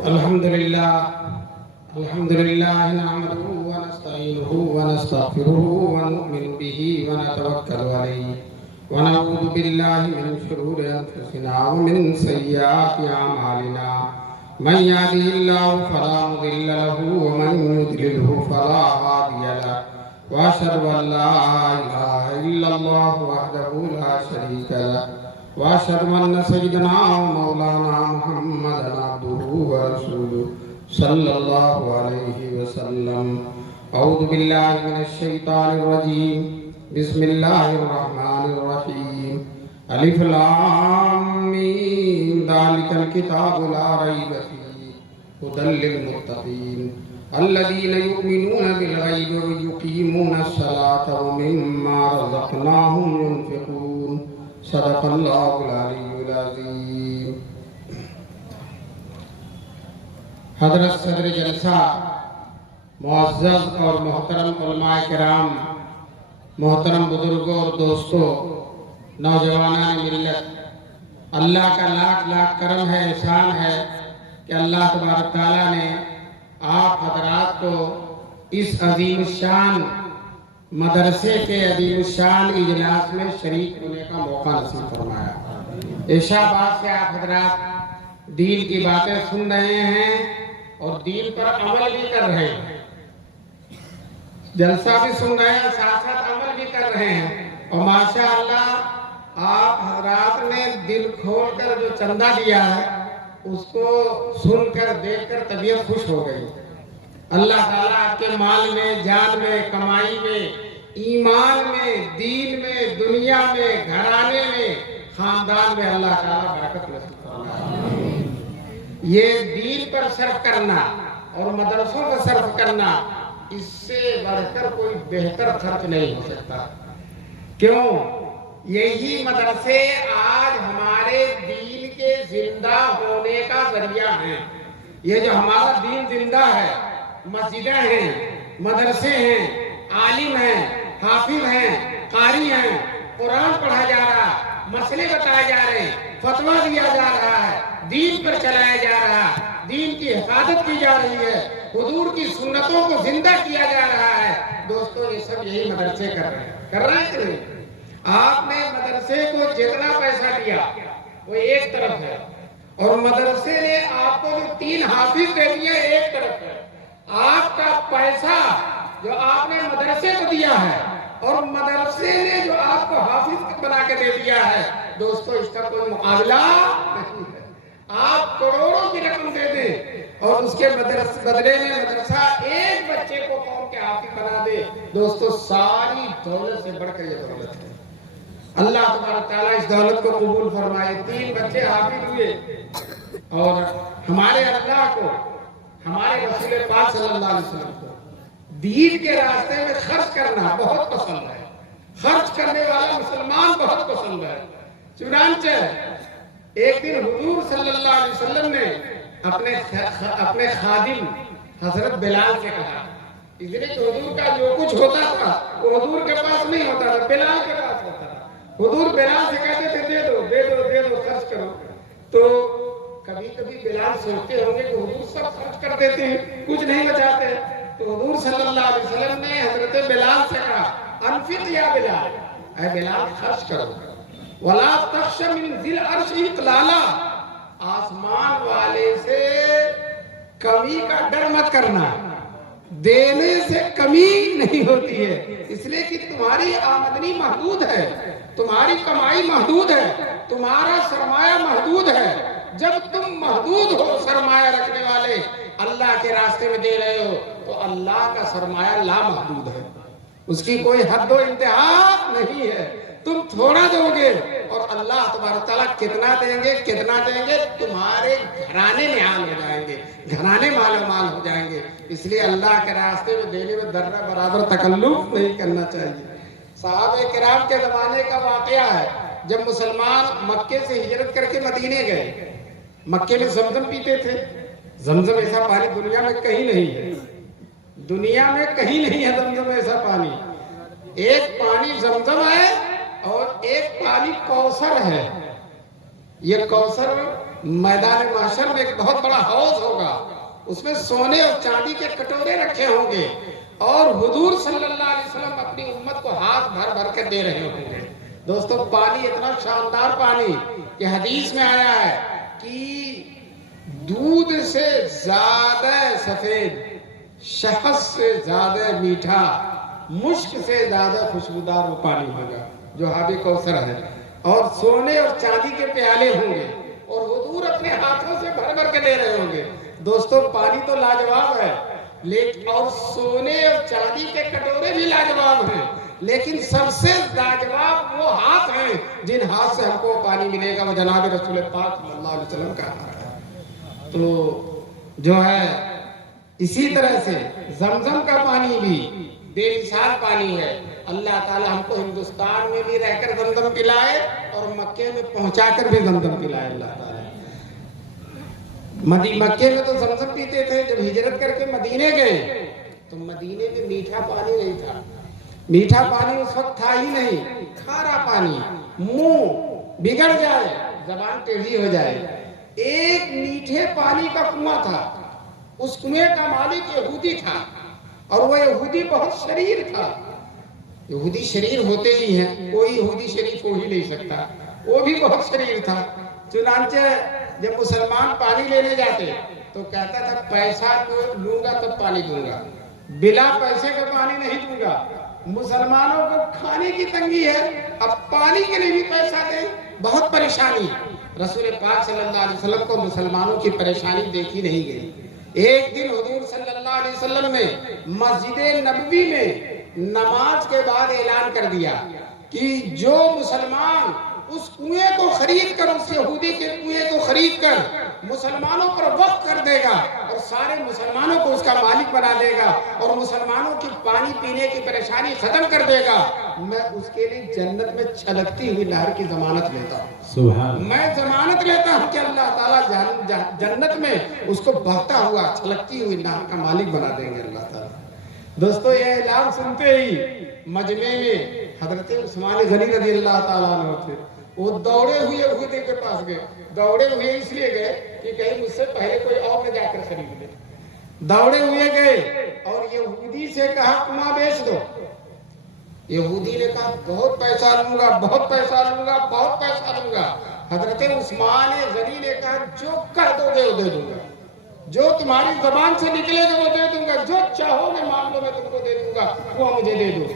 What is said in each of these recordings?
الحمد لله نحمده ونستعينه ونستغفره ونؤمن به ونتوكل عليه ونعوذ بالله من شرور أنفسنا ومن سيئات أعمالنا من يهده الله فلا مضل له ومن يضلله فلا هادي له وأشهد أن لا إله إلا الله وحده لا شريك له وأشهد أن سيدنا ومولانا محمدا عبده ورسوله صلى الله عليه وسلم. أعوذ بالله من الشيطان الرجيم. بسم الله الرحمن الرحيم. ألف لام ميم ذلك الكتاب لا ريب فيه هدى للمتقين الذين يؤمنون بالغيب ويقيمون الصلاة ومما رزقناهم ينفقون. صدق اللہ العلی العظیم. حضرت صدر جلسہ، معزز اور محترم علماء کرام، محترم بزرگوں اور دوستوں، نوجوانان ملت، اللہ کا لاکھ لاکھ کرم ہے، احسان ہے کہ اللہ تبارک تعالیٰ نے آپ حضرات کو اس عظیم الشان مدرسے کے عظیم الشان اجلاس میں شریک ہونے کا موقع نصیب فرمایا. عشاء بعد سے آپ حضرات دین کی باتیں سن رہے ہیں اور دین پر عمل بھی کر رہے ہیں. جلسہ بھی سن رہے ہیں، ساتھ ساتھ عمل بھی کر رہے ہیں. اور ماشاءاللہ آپ حضرات نے دل کھول کر جو چندہ دیا ہے اس کو سن کر دیکھ کر طبیعت خوش ہو گئی. اللہ تعالیٰ آپ کے مال میں، جان میں، کمائی میں، ایمان میں، دین میں، دنیا میں، گھرانے میں، خاندان میں اللہ تعالیٰ برکت نصیب فرمائے. یہ دین پر صرف کرنا اور مدرسوں پر صرف کرنا، اس سے بڑھ کر کوئی بہتر خرچ نہیں ہو سکتا. کیوں؟ یہی مدرسے آج ہمارے دین کے زندہ ہونے کا ذریعہ ہیں. یہ جو ہمارا دین زندہ ہے، مسجدیں ہیں، مدرسے ہیں، عالم ہیں، حافظ ہیں، قاری ہیں، قرآن پڑھا جا رہا ہے، مسئلے بتائے جا رہے ہیں، فتویٰ دیا جا رہا ہے، دین پر چلایا جا رہا ہے، دین کی حفاظت کی جا رہی ہے، حضور کی سنتوں کو زندہ کیا جا رہا ہے. دوستو یہ سب یہی مدرسے کر رہے ہیں کہ نہیں؟ آپ نے مدرسے کو جتنا پیسہ دیا وہ ایک طرف ہے، اور مدرسے نے آپ کو جو 3 حافظ دے دیے ایک طرف ہے. آپ کا پیسہ جو آپ نے مدرسے کو دیا ہے اور مدرسے نے جو آپ کو حافظ بنا کے دے دیا ہے، دوستو اس کا کوئی مقابلہ نہیں ہے. آپ کروڑوں کی رقم دے دیں اور اس کے بدلے میں مدرسہ ایک بچے کو قوم کے حافظ بنا دے، دوستو ساری دولت سے بڑھ کر یہ دولت ہے. اللہ تبارک تعالیٰ اس دولت کو قبول فرمائے. 3 بچے حافظ ہوئے اور ہمارے اللہ کو، ہمارے رسول پاک صلی اللہ علیہ وسلم کو دین کے راستے میں خرچ کرنا بہت پسند ہے. خرچ کرنے والا مسلمان بہت پسند ہے. چنانچہ ایک دن حضور صلی اللہ علیہ وسلم نے اپنے خادم حضرت بلال سے کہا، اس لیے کہ حضور کا جو کچھ ہوتا تھا وہ حضور کے پاس نہیں ہوتا تھا، بلال کے پاس ہوتا تھا. حضور بلال سے کہتے تھے دے دو دے دو دے دو، خرچ کرو. تو کبھی کبھی بلال سوچتے ہوں گے کہ حضور سب خرچ کر دیتے ہیں، کچھ نہیں بچاتے. تو حضور صلی اللہ علیہ وسلم نے حضرت بلال سے کہا، انفق یا بلال، اے بلال خرچ کرو. وَلَا تَخْشَ مِنْ ذِي الْعَرْشِ اِقْلَالًا، آسمان والے سے کمی کا ڈر مت کرنا. دینے سے کمی نہیں ہوتی ہے، اس لیے کہ تمہاری آمدنی محدود ہے، تمہاری کمائی محدود ہے، تمہارا سرمایہ محدود ہے. جب تم محدود ہو سرمایہ رکھنے والے، اللہ کے راستے میں دے رہے ہو تو اللہ کا سرمایہ لامحدود ہے، اس کی کوئی حد و انتہا نہیں ہے. تم تھوڑا دو گے اور اللہ تبارک تعالیٰ کتنا دیں گے، تمہارے گھرانے نحال ہو جائیں گے، گھرانے مال و مال ہو جائیں گے. اس لیے اللہ کے راستے میں دینے میں ذرہ برابر تکلف نہیں کرنا چاہیے. صحابہ کرام کے زمانے کا واقعہ ہے، جب مسلمان مکے سے ہجرت کر کے مدینے گئے. مکے میں زمزم پیتے تھے. زمزم ایسا پانی دنیا میں کہیں نہیں ہے، دنیا میں کہیں نہیں ہے زمزم ایسا پانی. ایک پانی زمزم ہے اور ایک پانی کوثر ہے. یہ کوثر میدان محشر میں ایک بہت بڑا حوض ہوگا، اس میں سونے اور چاندی کے کٹورے رکھے ہوں گے اور حضور صلی اللہ علیہ وسلم اپنی امت کو ہاتھ بھر بھر کے دے رہے ہوں گے۔ دوستو پانی اتنا شاندار پانی کہ حدیث میں آیا ہے کہ دودھ سے زیادہ سفید، شہد سے زیادہ میٹھا، مشک سے زیادہ خوشبودار وہ پانی ہوگا جو حوض کوثر ہے، اور سونے اور چاندی کے پیالے ہوں گے اور حضور اپنے ہاتھوں سے بھر بھر کے دے رہے ہوں گے۔ دوستو پانی تو لاجواب ہے، لیکن اور سونے اور چاندی کے کٹورے بھی لاجواب ہیں، لیکن سب سے لاجواب وہ ہاتھ ہیں جن ہاتھ سے ہم کو پانی ملے گا، وہ جناب رسول پاک صلی اللہ علیہ وسلم کا ہاتھ ہے۔ تو جو ہے اسی طرح سے زمزم کا پانی بھی بے مثال پانی ہے۔ اللہ تعالی ہم کو ہندوستان میں بھی رہ کر زمزم پلائے اور مکے میں پہنچا کر بھی زمزم پلائے اللہ تعالی۔ مکے میں تو زمزم پیتے تھے، جب ہجرت کر کے مدینے گئے تو مدینے میں میٹھا پانی نہیں تھا، میٹھا پانی اس وقت تھا ہی نہیں، کھارا پانی، منہ بگڑ جائے، زبان ٹیڑھی ہو جائے۔ ایک میٹھے پانی کا کنواں تھا، اس کنویں کا مالک یہودی تھا اور وہ یہودی بہت شریر تھا۔ یہودی شریر ہوتے ہی ہیں، کوئی یہودی شریف ہو ہی نہیں سکتا، وہ بھی بہت شریر تھا۔ چنانچہ جب مسلمان پانی لینے جاتے تو کہتا تھا پیسہ لوں گا تب پانی دوں گا، بلا پیسے کا پانی نہیں دوں گا۔ مسلمانوں کو کھانے کی تنگی ہے، اب پانی کے لیے بھی پیسہ دیں، بہت پریشانی۔ رسول پاک صلی اللہ علیہ وسلم کو مسلمانوں کی پریشانی دیکھی نہیں گئی۔ ایک دن حضور صلی اللہ علیہ وسلم نے مسجد نبوی میں نماز کے بعد اعلان کر دیا کہ جو مسلمان اس کنویں کو خرید کر، اس یہودی کے کنویں کو خرید کر مسلمانوں پر وقف کر دے گا اور سارے مسلمانوں کو اس کا مالک بنا دے گا اور مسلمانوں کی پانی پینے کی پریشانی ختم کر دے گا، میں اس کے لیے جنت میں چھلکتی ہوئی نہر کی ضمانت لیتا ہوں۔ سبحان، میں ضمانت لیتا ہوں کہ اللہ تعالیٰ جنت میں اس کو بہتا ہوا چھلکتی ہوئی نہر کا مالک بنا دیں گے اللہ تعالیٰ۔ دوستو یہ اعلان سنتے ہی مجمع میں حضرت عثمان غنی رضی اللہ تعالیٰ عنہ تھے، وہ دوڑے ہوئے یہودی کے پاس گئے۔ دوڑے ہوئے اس لیے گئے کہ کہیں مجھ سے پہلے کوئی اور نہ جا کر خرید لے۔ دوڑے ہوئے گئے اور یہودی سے کہا کنواں بیچ دو۔ یہودی نے کہا بہت پیسہ لوں گا، بہت پیسہ لوں گا، بہت پیسہ لوں گا۔ حضرت عثمان غنی نے کہا جو کہہ دو گے وہ دے دوں گا، جو تمہاری زبان سے نکلے گا وہ دے دوں گا، جو چاہو گے معاملوں میں تم کو دے دوں گا، وہ مجھے دے دو۔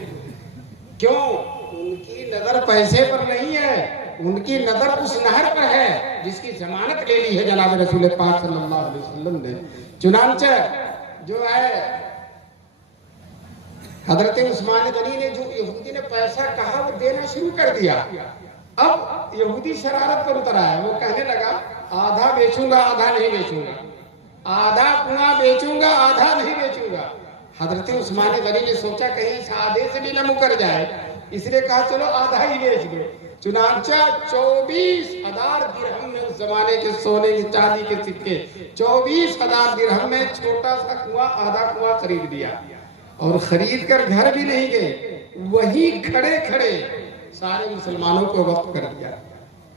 کیوں؟ ان کی نظر پیسے پر نہیں ہے، ان کی نظر اس نہر پر ہے جس کی ضمانت لے لی ہے جناب رسول پاک صلی اللہ علیہ وسلم نے۔ چنانچہ جو ہے حضرت عثمان غنی نے جو یہودی نے پیسہ کہا وہ دینا شروع کر دیا۔ اب یہودی شرارت پر اتر آیا، وہ کہنے لگا آدھا بیچوں گا، آدھا نہیں بیچوں گا، آدھا کنواں بیچوں گا، آدھا نہیں بیچوں گا۔ حضرت عثمان غنی نے سوچا کہیں اس آدھے سے بھی نہ مکر جائے، اس نے کہا چلو آدھا ہی بیچ دو۔ چنانچہ 24,000 درہم میں، اس زمانے کے سونے کی چاندی کے سکے، 24,000 درہم میں چھوٹا سا کنواں، آدھا کنواں خرید دیا اور خرید کر گھر بھی نہیں گئے، وہی کھڑے کھڑے سارے مسلمانوں کو وقف کر دیا۔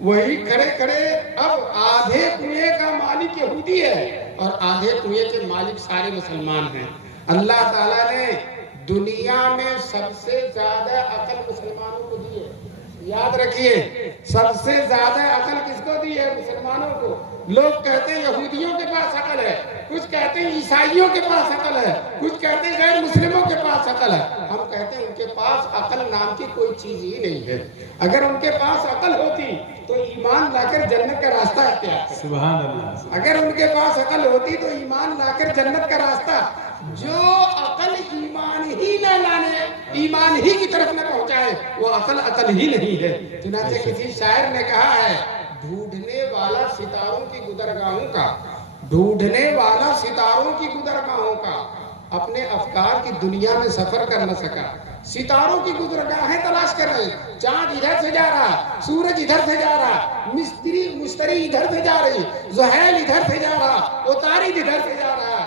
وہی کھڑے کھڑے اب آدھے کنویں کا مالک یہودی ہے اور آدھے کنویں کے مالک سارے مسلمان ہیں۔ اللہ تعالیٰ نے دنیا میں سب سے زیادہ عقل مسلمانوں کو دی ہے، یاد رکھیے، سب سے زیادہ عقل کس کو دی ہے؟ مسلمانوں کو۔ لوگ کہتے ہیں یہودیوں کے پاس عقل ہے، کچھ کہتے ہیں عیسائیوں کے پاس عقل ہے، کچھ کہتے ہیں غیر مسلموں کے پاس عقل ہے۔ ہم کہتے ہیں ان کے پاس عقل نام کی کوئی چیز ہی نہیں ہے۔ اگر ان کے پاس عقل ہوتی تو ایمان لا کر جنت کا راستہ اختیار کرتے۔ سبحان اللہ۔ اگر ان کے پاس عقل ہوتی تو ایمان لا کر جنت کا راستہ، جو عقل ایمان ہی نہ لانے، ایمان ہی کی طرف نہ پہنچائے، وہ عقل ہی نہیں ہے۔ چنانچہ کسی شاعر نے کہا ہے ڈھونڈنے والا ستاروں کی گزرگاہوں کا، ڈھونڈنے والا ستاروں کی گزرگاہوں کا، اپنے افکار کی دنیا میں سفر کر نہ سکا۔ ستاروں کی گزرگاہیں تلاش کر رہے، چاند ادھر سے جا رہا، سورج ادھر سے جا رہا، مشتری ادھر سے جا رہی، زحیل ادھر سے جا رہا، عطارد ادھر سے جا رہا،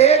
1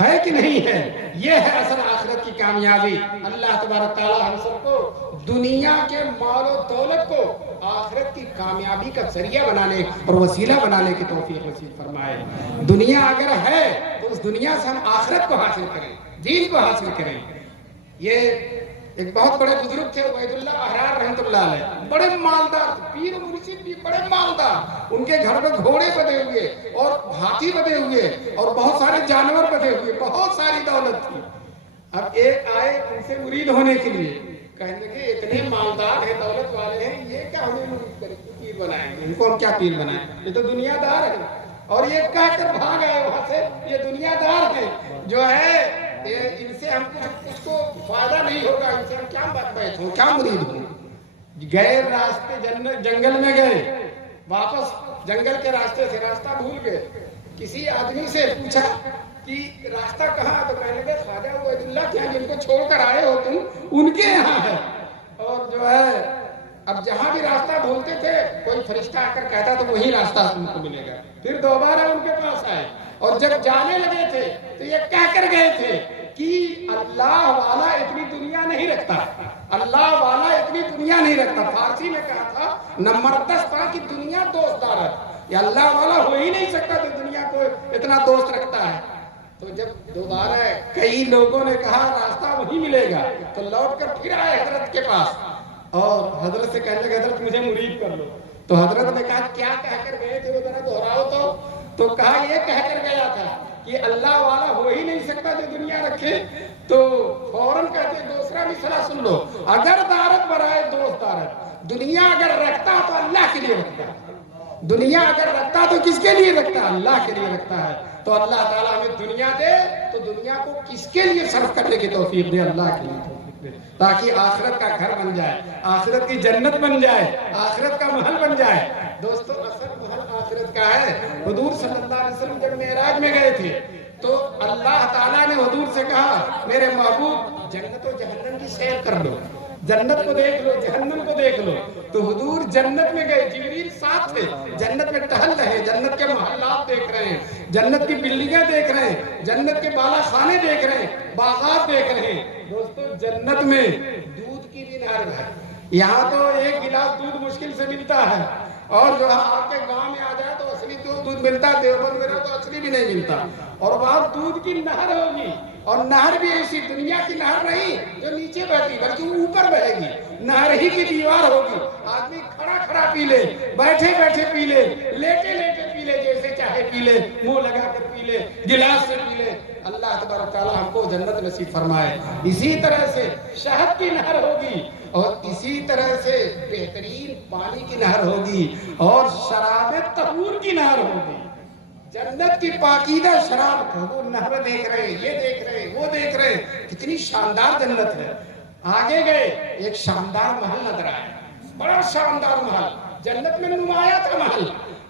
ہے کہ نہیں ہے؟ یہ ہے اصل آخرت کی کامیابی۔ اللہ تبارک تعالیٰ ہم سب کو دنیا کے مال و دولت کو آخرت کی کامیابی کا ذریعہ بنانے اور وسیلہ بنانے کی توفیق نصیب فرمائے۔ دنیا اگر ہے تو اس دنیا سے ہم آخرت کو حاصل کریں، دین کو حاصل کریں۔ یہ ایک بہت بڑے بزرگ تھے عبید اللہ احرار رحمۃ اللہ علیہ، بڑے مالدار، پیر مرشد بھی بڑے مالدار، ان کے گھر میں گھوڑے بدے ہوئے اور ہاتھی بدے ہوئے اور بہت سارے جانور بدے ہوئے، بہت ساری دولت تھی۔ اب ایک آئے ان سے مرید ہونے کے لیے، کہنے لگے اتنے مالدار ہیں، دولت والے ہیں، یہ کیا ہمیں مرید کریں، پیر بنائیں گے، ان کو ہم کیا پیر بنائیں، یہ تو دنیا دار ہے۔ اور یہ کہہ کر بھاگ گئے وہاں سے، یہ دنیا دار ہیں، جو ہے ان سے ہم کچھ کو فائدہ نہیں ہوگا، ان سے ہم کیا بیٹھ ہوں، کیا مرید ہوں۔ گئے راستے جنگل میں گئے، واپس جنگل کے راستے سے راستہ بھول گئے، کسی آدمی سے پوچھا کہ راستہ کہاں، تو کہنے لگے خواجہ عبید اللہ کے یہاں جن کو چھوڑ کر آئے ہو تم، ان کے یہاں ہے۔ اور جو ہے اب جہاں بھی راستہ بھولتے تھے کوئی فرشتہ آ کر کہتا تو وہی راستہ تم کو ملے گا۔ پھر دوبارہ ان کے پاس آئے اور جب جانے لگے تھے تو یہ کہہ کر گئے تھے کہ اللہ والا اتنی دنیا نہیں رکھتا، اللہ والا اتنی دنیا نہیں رکھتا۔ فارسی میں کہا تھا نمردست تھا کہ دنیا دوست دار ہے، یہ اللہ والا ہو ہی نہیں سکتا جو دنیا کو اتنا دوست رکھتا ہے۔ تو جب دوبارہ کئی لوگوں نے کہا راستہ وہی ملے گا تو لوٹ کر پھر آئے حضرت کے پاس اور حضرت سے کہنے لگے حضرت مجھے مرید کر لو۔ تو حضرت نے کہا کیا کہہ کر گئے تھے، وہ ذرا دہراؤ تو کہا یہ کہہ کر گیا تھا کہ اللہ والا ہو ہی نہیں سکتا جو دنیا رکھے۔ تو فوراً کہتے دوسرا مسئلہ سن لو، اگر دارت برائے دوست دارت، دنیا اگر رکھتا تو اللہ کے لیے رکھتا، دنیا اگر رکھتا تو کس کے لیے رکھتا، اللہ کے لیے رکھتا ہے۔ تو اللہ تعالیٰ ہمیں دنیا دے تو دنیا کو کس کے لیے صرف کرنے کی توفیق دے، اللہ کے لیے توفیق دے، تاکہ آخرت کا گھر بن جائے، آخرت کی جنت بن جائے، آخرت کا محل بن جائے۔ دوستو اصل محل آخرت کا ہے۔ حضور صلی اللہ علیہ وسلم جب معراج میں گئے تھے تو اللہ تعالیٰ نے حضور سے کہا میرے محبوب جنت و جہنم کی سیر کر لو، جنت کو دیکھ لو، جہنم کو دیکھ لو۔ تو حضور جنت میں گئے، جبریل ساتھ تھے، جنت میں ٹہل رہے، جنت کے محلات دیکھ رہے ہیں، جنت کی بلڈنگیں دیکھ رہے ہیں، جنت کے بالا خانے دیکھ رہے ہیں، باغات دیکھ رہے ہیں۔ دوستو جنت میں دودھ کی بھی نہر ہے، یہاں تو ایک گلاس دودھ مشکل سے ملتا ہے، اور جو آپ کے گاؤں میں آ جائے تو اصلی دودھ ملتا ہے، دیوبند میں تو اصلی بھی نہیں ملتا، اور وہاں دودھ کی نہر ہوگی، اور نہر بھی ایسی دنیا کی نہر نہیں جو نیچے بہتی بلکہ اوپر بہے گی، نہر ہی کی دیوار ہوگی، آدمی کھڑا کھڑا پی لے، بیٹھے بیٹھے پی لے، لیٹے لیٹے پی لے، جیسے چاہے پی لے، منہ لگا کر پی لے، گلاس سے پی لے۔ اللہ تبارک تعالیٰ ہم کو جنت نصیب فرمائے۔ اسی طرح سے شہد کی نہر ہوگی، اور اسی طرح سے بہترین پانی کی نہر ہوگی، اور شراب طہور کی نہر ہوگی۔ جنت کی پاکیزہ شراب، وہ نہر دیکھ رہے ہیں، یہ دیکھ رہے ہیں، وہ دیکھ رہے ہیں، کتنی شاندار جنت ہے۔ آگے گئے ایک شاندار محل نظر آیا، بڑا شاندار محل، جنت میں نمایاں تھا محل۔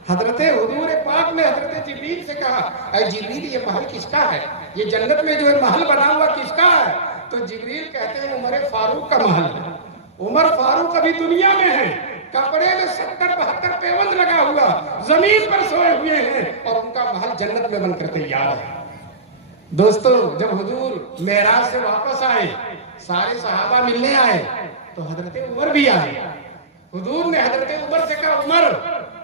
حضرت حضور پاک نے حضرت جبریل سے کہا اے جبریل یہ محل کس کا ہے، یہ جنت میں جو محل بنا ہوا کس کا ہے؟ تو جبریل کہتے ہیں عمر فاروق کا محل ہے۔ عمر فاروق ابھی دنیا میں ہے، کپڑے میں 70-72 پیوند لگا ہوا، زمین پر سوئے ہوئے ہیں، اور ان کا محل جنت میں بن کر تیار ہے۔ دوستو جب حضور معراج سے واپس آئے، سارے صحابہ ملنے آئے تو حضرت عمر بھی آئے۔ حضور نے حضرت عمر سے کہا عمر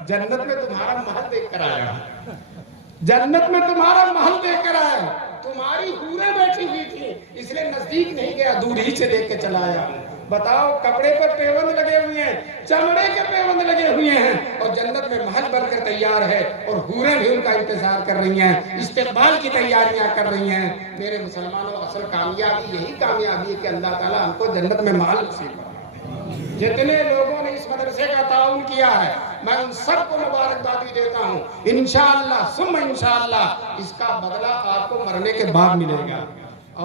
جنت میں تمہارا محل دیکھ کر آیا، جنت میں تمہارا محل دیکھ کر آیا، تمہاری حوریں بیٹھی ہوئی تھی اس لیے نزدیک نہیں گیا، دور ہی سے دیکھ کے چلا آیا۔ بتاؤ کپڑے پر پیوند لگے ہوئے ہیں، چمڑے کے پیوند لگے ہوئے ہیں، اور جنت میں محل بن کر تیار ہے، اور حوریں بھی ان کا انتظار کر رہی ہیں، استقبال کی تیاریاں کر رہی ہیں۔ میرے مسلمانوں اصل کامیابی یہی کامیابی ہے کہ اللہ تعالیٰ ہم کو جنت میں محل نصیب کرے۔ جتنے لوگوں نے اس مدرسے کا تعاون کیا ہے میں ان سب کو مبارکبادی دیتا ہوں۔ انشاءاللہ ثم انشاءاللہ اس کا بدلہ آپ کو مرنے کے بعد ملے گا۔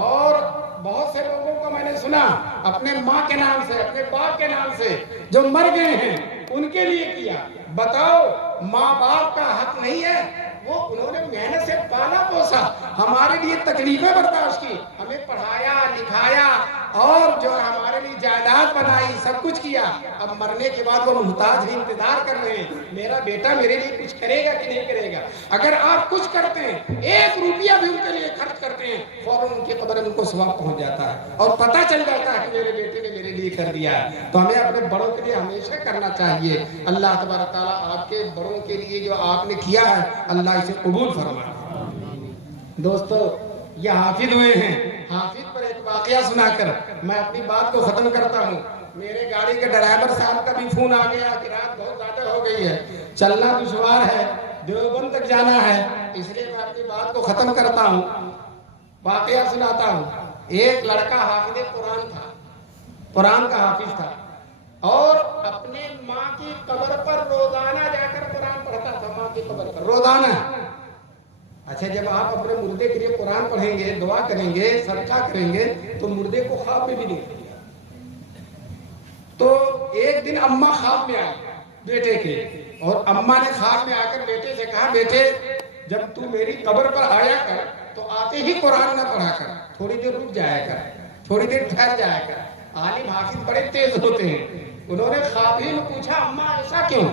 اور بہت سے لوگوں کو میں نے سنا اپنے ماں کے نام سے، اپنے باپ کے نام سے جو مر گئے ہیں ان کے لیے کیا۔ بتاؤ ماں باپ کا حق نہیں ہے؟ وہ انہوں نے محنت سے پالا پوسا، ہمارے لیے تکلیفیں برداشت کی، ہمیں پڑھایا لکھایا، اور جو ہمارے لیے جائیداد بنائی، سب کچھ کیا، اب مرنے کے بعد وہ محتاج ہیں، انتظار کر رہے ہیں میرا بیٹا میرے لیے کچھ کرے گا کہ نہیں کرے گا۔ اگر آپ کچھ کرتے ہیں، 1 روپیہ بھی ان کے لیے خرچ کرتے ہیں، فوراً ان کی قبر ان کو ثواب پہنچ جاتا ہے اور پتہ چل جاتا ہے کہ میرے بیٹے نے میرے لیے کر دیا ہے۔ تو ہمیں اپنے بڑوں کے لیے ہمیشہ کرنا چاہیے۔ اللہ تبارک تعالیٰ آپ کے بڑوں کے لیے جو آپ نے کیا ہے اللہ اسے قبول فرمائے۔ دوستو، یہ حافظ ہوئے ہیں، حافظ پر ایک واقعہ سنا کر میں اپنی بات کو ختم کرتا ہوں۔ میرے گاڑی کے ڈرائیور صاحب کا بھی فون آ گیا کہ رات بہت زیادہ ہو گئی ہے، چلنا دشوار ہے، دیوبند تک جانا ہے، اس لیے میں اپنی بات کو ختم کرتا ہوں، واقعہ سناتا ہوں۔ ایک لڑکا حافظ قرآن تھا، قرآن کا حافظ تھا، اور اپنے ماں کی قبر پر روزانہ جا کر قرآن پڑھتا تھا، ماں کی قبر پر روزانہ۔ اچھا، جب آپ اپنے مردے کے لیے قرآن پڑھیں گے، دعا کریں گے، صدقہ کریں گے، تو مردے کو خواب میں بھی نہیں دیا۔ تو ایک دن اماں خواب میں آئی بیٹے کے، اور اماں نے خواب میں آ کر بیٹے سے کہا، بیٹے جب تو میری قبر پر آیا کر تو آتے ہی قرآن نہ پڑھا کر، تھوڑی دیر رک جایا کر، تھوڑی دیر ٹھہر جایا کر۔ عالم حافظ بڑے تیز ہوتے ہیں، انہوں نے خواب ہی میں پوچھا، اماں ایسا کیوں؟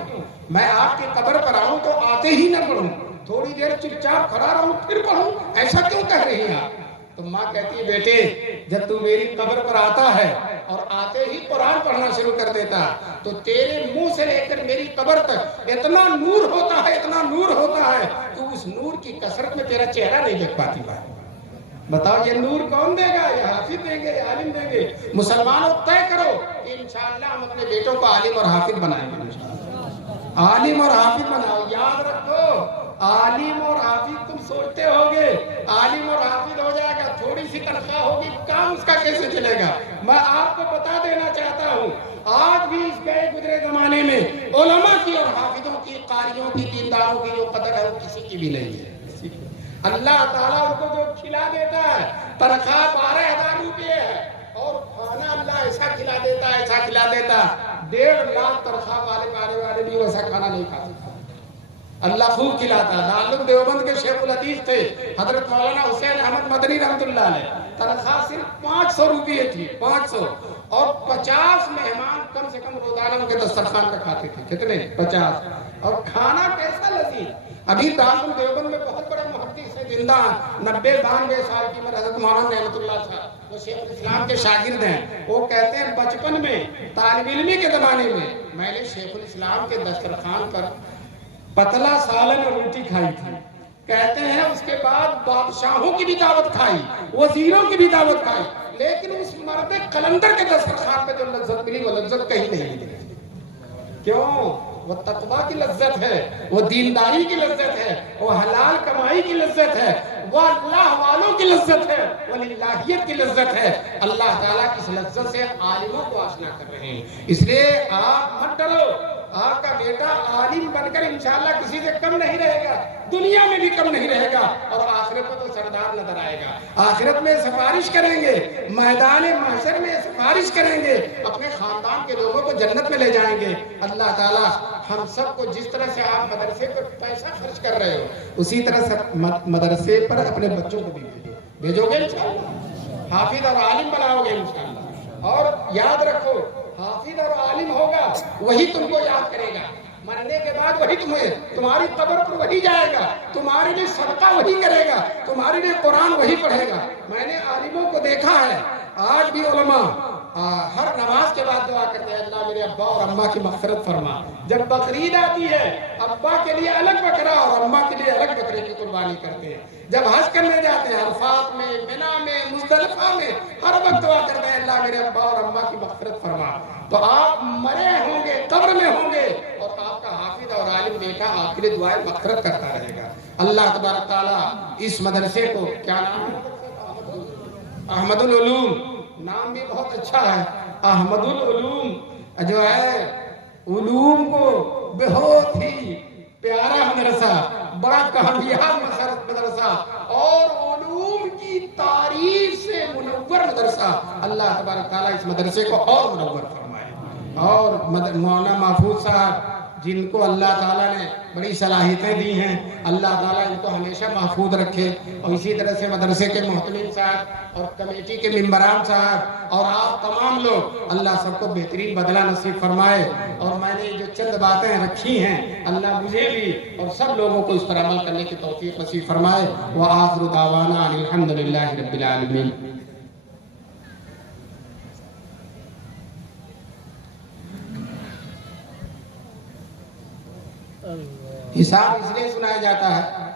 میں آپ کی قبر پر آؤں تو آتے ہی نہ پڑھوں، تھوڑی دیر چپ چاپ کھڑا رہوں پھر پڑھوں، ایسا کیوں کہہ رہی ہیں آپ؟ تو ماں کہتی ہے، بیٹے جب تو میری قبر پر آتا ہے اور آتے ہی قرآن پڑھنا شروع کر دیتا تو تیرے منہ سے لے کر میری قبر تک اتنا نور ہوتا ہے، اتنا نور ہوتا ہے کہ اس نور کی کثرت میں تیرا چہرہ نہیں دیکھ پاتی بھائی۔ بتاؤ یہ نور کون دے گا؟ یہ حافظ دیں گے، یہ عالم دیں گے۔ مسلمانوں طے کرو کہ انشاءاللہ ہم اپنے بیٹوں کو عالم اور حافظ بنائیں گے، عالم اور حافظ بناؤ۔ یاد رکھو، عالم اور حافظ تم سوچتے ہوگے عالم اور حافظ ہو جائے گا، تھوڑی سی تنخواہ ہوگی، کام اس کا کیسے چلے گا؟ میں آپ کو بتا دینا چاہتا ہوں، آج بھی اس گئے گزرے زمانے میں علماء کی اور حافظوں کی، قاریوں کی، دینداروں کی جو قدر ہے وہ کسی کی بھی نہیں ہے۔ اللہ تعالیٰ ان کو جو کھلا دیتا ہے، تنخواہ 12,000 روپے ہے، اور کھانا اللہ ایسا کھلا دیتا ہے، ایسا کھلا دیتا ہے، 1.5 لاکھ تنخواہ والے بھی ویسا کھانا نہیں کھا سکتا۔ اللہ خوب کھلاتا ہے۔ دارالعلوم دیوبند کے شیخ الحدیث تھے حضرت مولانا حسین احمد مدنی رحمۃ اللہ علیہ، تنخواہ صرف 500 روپے تھی، 500، اور 50 مہمان کم سے کم روزانہ ان کے دسترخوان پہ کھاتے تھے۔ کتنے؟ 50۔ اور کھانا کیسا لذیذ! ابھی دارالعلوم دیوبند میں بہت بڑے محدث سے زندہ 90-92 سال کی عمر حضرت مولانا رحمۃ اللہ صاحب، وہ شیخ الاسلام کے شاگرد ہیں۔ وہ کہتے ہیں بچپن میں طالب علمی کے زمانے میں نے شیخ الاسلام کے دسترخوان پر پتلا سالن اور روٹی کھائی تھی۔ کہتے ہیں اس کے بعد بادشاہوں کی بھی دعوت کھائی، وزیروں کی بھی دعوت کھائی، لیکن اس مرد قلندر کے دسترخوان پہ جو لذت ملی وہ لذت کہیں نہیں ملی۔ کیوں؟ وہ تقویٰ کی لذت ہے، وہ دینداری کی لذت ہے، وہ حلال کمائی کی لذت ہے، وہ اللہ والوں کی لذت ہے، وہ للہیت کی لذت ہے۔ اللہ تعالیٰ کی اس لذت سے عالموں کو آشنا کر رہے ہیں۔ اس لیے آپ مت ڈرو، آپ کا بیٹا عالم بن کر انشاءاللہ کسی سے کم نہیں رہے گا، دنیا میں بھی کم نہیں رہے گا، اور آخرت میں تو سردار نظر آئے گا۔ آخرت میں سفارش کریں گے، میدان محشر میں سفارش کریں گے، اپنے خاندان کے لوگوں کو جنت میں لے جائیں گے۔ اللہ تعالیٰ ہم سب کو جس طرح سے آپ مدرسے پر پیسہ خرچ کر رہے ہو، اسی طرح سے مدرسے پر اپنے بچوں کو بھی بھیجو گے انشاءاللہ، حافظ اور عالم بناؤ گے انشاءاللہ۔ اور یاد رکھو، حافظ اور عالم ہوگا وہی تم کو یاد کرے گا، مرنے کے بعد وہی تمہاری قبر پر وہی جائے گا، تمہارے لیے صدقہ وہی کرے گا، تمہارے لیے قرآن وہی پڑھے گا۔ میں نے عالموں کو دیکھا ہے، آج بھی علماء ہر نماز کے بعد دعا کرتے ہیں، اللہ میرے ابا اور اماں کی مغفرت فرما۔ جب بقرعید آتی ہے، ابا کے لیے الگ بکرا اور اماں کے لیے الگ بکرے کی قربانی کرتے ہیں۔ جب حج کرنے جاتے ہیں، عرفات میں، منی میں، مزدلفہ میں، ہر وقت دعا کرتے ہیں، اللہ میرے ابا اور اماں کی مغفرت فرما۔ تو آپ مرے ہوں گے، قبر میں ہوں گے، اور آپ کا حافظ اور عالم بیٹا آپ کے لیے دعائیں مغفرت کرتا رہے گا۔ اللہ تبارک تعالیٰ اس مدرسے کو، کیا نام ہے؟ احمد العلوم، نام بھی بہت اچھا ہے، احمد العلوم جو ہے، علوم کو بہت ہی پیارا مدرسہ، بڑا کامیاب مدرسہ، اور علوم کی تاریخ سے منور مدرسہ۔ اللہ تبارک تعالیٰ اس مدرسے کو اور منور فرمائے۔ اور مولانا محفوظ صاحب جن کو اللہ تعالیٰ نے بڑی صلاحیتیں دی ہیں، اللہ تعالیٰ ان کو ہمیشہ محفوظ رکھے، اور اسی طرح سے مدرسے کے محتمین صاحب اور کمیٹی کے ممبران صاحب اور آپ تمام لوگ، اللہ سب کو بہترین بدلہ نصیب فرمائے۔ اور میں نے جو چند باتیں رکھی ہیں، اللہ مجھے بھی اور سب لوگوں کو اس پر عمل کرنے کی توفیق نصیب فرمائے۔ وآخر دعوانا ان الحمدللہ رب العالمین۔ حساب اس لیے سنایا جاتا ہے